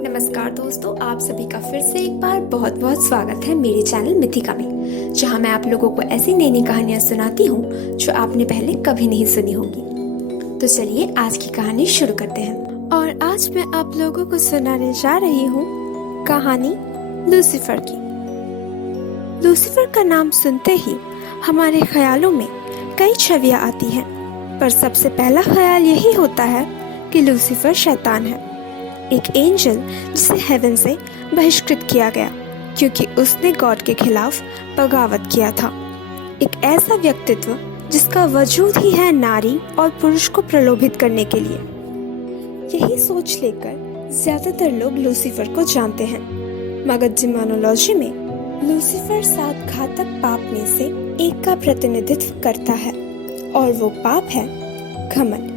नमस्कार दोस्तों, आप सभी का फिर से एक बार बहुत बहुत स्वागत है मेरे चैनल मिथिका में, जहां मैं आप लोगों को ऐसी नई नई कहानियां सुनाती हूं जो आपने पहले कभी नहीं सुनी होगी। तो चलिए आज की कहानी शुरू करते हैं। और आज मैं आप लोगों को सुनाने जा रही हूँ कहानी लूसीफर की। लूसीफर का नाम सुनते ही हमारे ख्यालों में कई छवियां आती हैं, पर सबसे पहला ख्याल यही होता है कि लूसीफर शैतान है, एक एंजल जिसे हेवन से बहिष्कृत किया गया क्योंकि उसने गॉड के खिलाफ बगावत किया था। एक ऐसा व्यक्तित्व जिसका वजूद ही है नारी और पुरुष को प्रलोभित करने के लिए। यही सोच लेकर ज्यादातर लोग लूसीफर को जानते हैं, मगर डिमोनोलॉजी में लूसीफर 7 घातक पाप में से एक का प्रतिनिधित्व करता है, और वो पाप है घमंड।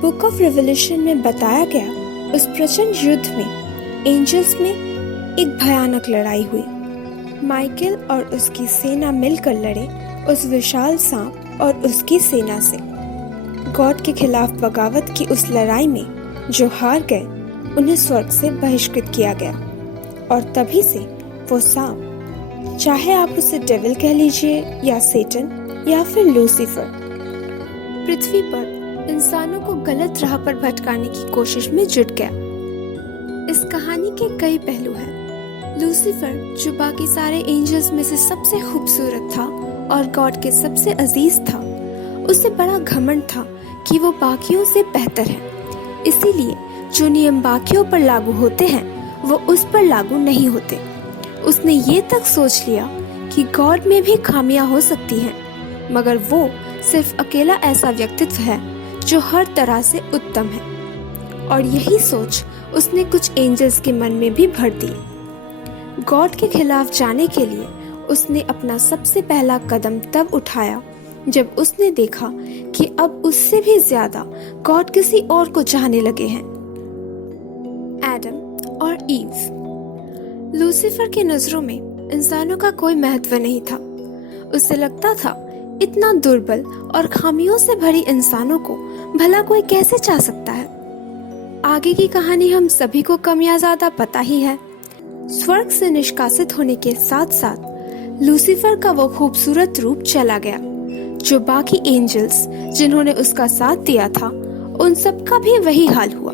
बुक ऑफ रेवल्यूशन में बताया गया उस प्रचंड युद्ध में एंजल्स में एक भयानक लड़ाई हुई। माइकल और उसकी सेना मिलकर लड़े उस विशाल सांप और उसकी सेना से। गॉड के खिलाफ बगावत की उस लड़ाई में जो हार गए उन्हें स्वर्ग से बहिष्कृत किया गया, और तभी से वो सांप, चाहे आप उसे डेविल कह लीजिए या सेटन या फिर लूसीफर, पृथ्वी पर इंसानों को गलत राह पर भटकाने की कोशिश में जुट गया। इस कहानी के कई पहलू हैं। लूसीफर, जो बाकी सारे एंजल्स में से सबसे खूबसूरत था और गॉड के सबसे अजीज था, उसे बड़ा घमंड था कि वो बाकियों से बेहतर है। इसीलिए जो नियम बाकियों पर लागू होते हैं वो उस पर लागू नहीं होते। उसने ये तक सोच लिया कि गॉड में भी खामियां हो सकती हैं, मगर वो सिर्फ अकेला ऐसा व्यक्तित्व है जो हर तरह से उत्तम है। और यही सोच उसने कुछ एंजल्स के मन में भी भर दी। गॉड के खिलाफ जाने के लिए उसने अपना सबसे पहला कदम तब उठाया जब उसने देखा कि अब उससे भी ज्यादा गॉड किसी और को चाहने लगे हैं, एडम और ईव। लूसीफर के नजरों में इंसानों का कोई महत्व नहीं था। उसे लगता था इतना दुर्बल और खामियों से भरी इंसानों को भला कोई कैसे चाह सकता है। आगे की कहानी हम सभी को कम या ज्यादा पता ही है। स्वर्ग से निष्कासित होने के साथ साथ लूसीफर का वो खूबसूरत रूप चला गया, जो बाकी एंजल्स जिन्होंने उसका साथ दिया था उन सब का भी वही हाल हुआ।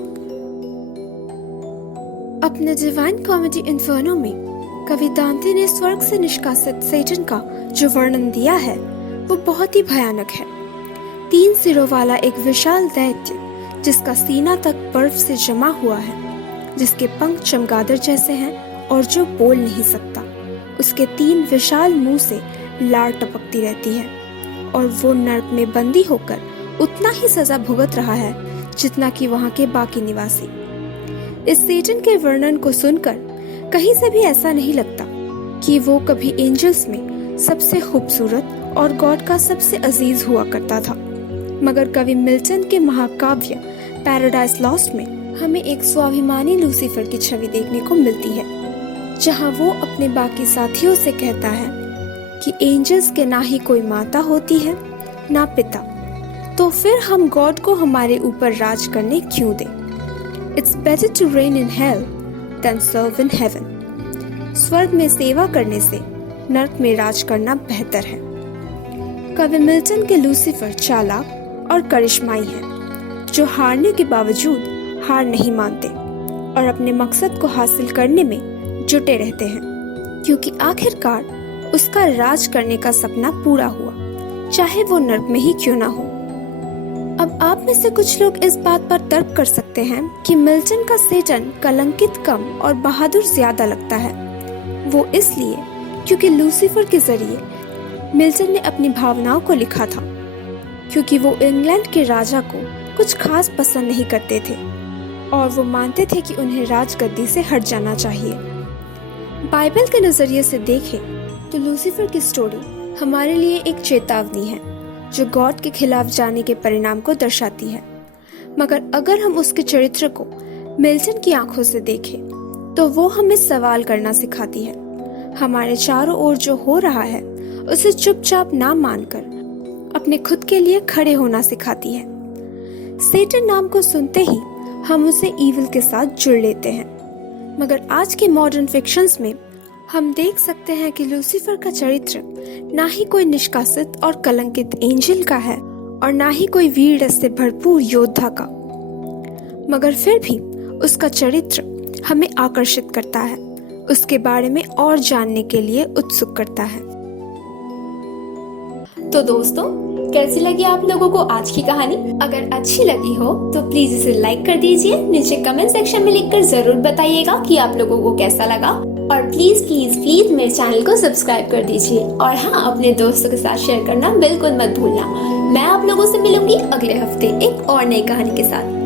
अपने डिवाइन कॉमेडी इन्फर्नो में कवि दांते ने स्वर्ग से निष्कासित सैटन का जो वर्णन दिया है वो बहुत ही भयानक है। 3 सिरों वाला एक विशाल दैत्य जिसका सीना तक बर्फ से जमा हुआ है, जिसके पंख चमगादड़ जैसे हैं और जो बोल नहीं सकता। उसके 3 विशाल मुंह से लार टपकती रहती है, और वो नर्क में बंदी होकर उतना ही सजा भुगत रहा है जितना कि वहाँ के बाकी निवासी। इस सैटन के वर्णन को सुनकर कहीं से भी ऐसा नहीं लगता कि वो कभी एंजल्स में सबसे खूबसूरत और गॉड का सबसे अजीज हुआ करता था। मगर कवि मिल्टन के महाकाव्य पैराडाइज लॉस्ट में हमें एक स्वाभिमानी लूसीफर की छवि देखने को मिलती है, जहां वो अपने बाकी साथियों से कहता है कि एंजल्स के ना ही कोई माता होती है ना पिता, तो फिर हम गॉड को हमारे ऊपर राज करने क्यों दें। It's better to reign in hell than serve in heaven. स्वर्ग में सेवा करने से नर्क में राज करना बेहतर है। कवि मिल्टन के लूसीफर चालाक और करिश्माई हैं, जो हारने के बावजूद हार नहीं मानते और अपने मकसद को हासिल करने में जुटे रहते हैं, क्योंकि आखिरकार उसका राज करने का सपना पूरा हुआ, चाहे वो नर्क में ही क्यों ना हो। अब आप में से कुछ लोग इस बात पर तर्क कर सकते हैं कि मिल्टन का सैटन कलंकित कम और बहादुर ज्यादा लगता है। वो इसलिए क्योंकि लूसीफर के जरिए मिल्टन ने अपनी भावनाओं को लिखा था, क्योंकि वो इंग्लैंड के राजा को कुछ खास पसंद नहीं करते थे और वो मानते थे कि उन्हें राजगद्दी से हट जाना चाहिए। बाइबल के नजरिए से देखें तो लूसीफर की स्टोरी हमारे लिए एक चेतावनी है जो गॉड के खिलाफ जाने के परिणाम को दर्शाती है। मगर अगर हम उसके चरित्र को मिल्टन की आंखों से देखें तो वो हमें सवाल करना सिखाती है। हमारे चारों ओर जो हो रहा है उसे चुपचाप ना मानकर अपने खुद के लिए खड़े होना सिखाती है। सैटन नाम को सुनते ही हम उसे ईविल के साथ जुड़ लेते हैं। मगर आज के मॉडर्न फिक्शंस में हम देख सकते हैं कि लूसीफर का चरित्र ना ही कोई निष्कासित और कलंकित एंजल का है और ना ही कोई वीर रस से भरपूर योद्धा का, मगर फिर भी उसका चरित्र हमें आकर्षित करता है, उसके बारे में और जानने के लिए उत्सुक करता है। तो दोस्तों, कैसी लगी आप लोगों को आज की कहानी? अगर अच्छी लगी हो तो प्लीज इसे लाइक कर दीजिए। नीचे कमेंट सेक्शन में लिखकर जरूर बताइएगा कि आप लोगों को कैसा लगा, और प्लीज प्लीज प्लीज मेरे चैनल को सब्सक्राइब कर दीजिए। और हाँ, अपने दोस्तों के साथ शेयर करना बिल्कुल मत भूलना। मैं आप लोगों से मिलूंगी अगले हफ्ते एक और नई कहानी के साथ।